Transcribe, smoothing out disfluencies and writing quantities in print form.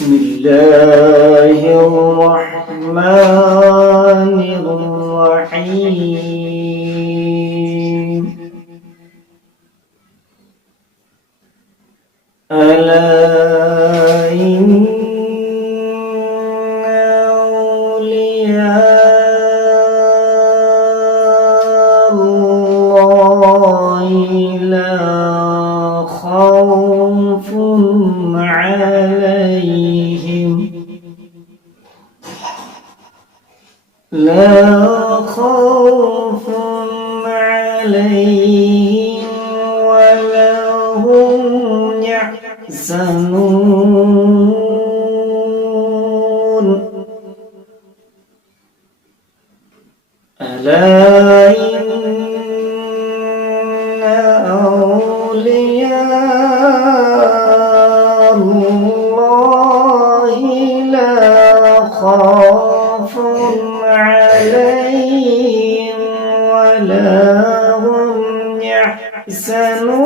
بسم الله الرحمن الرحيم ألا إن أولياء الله لا خوف عليهم ولا هم يحزنون ألا إن أولياء الله لا خوف عليهم ولا هم يحزنون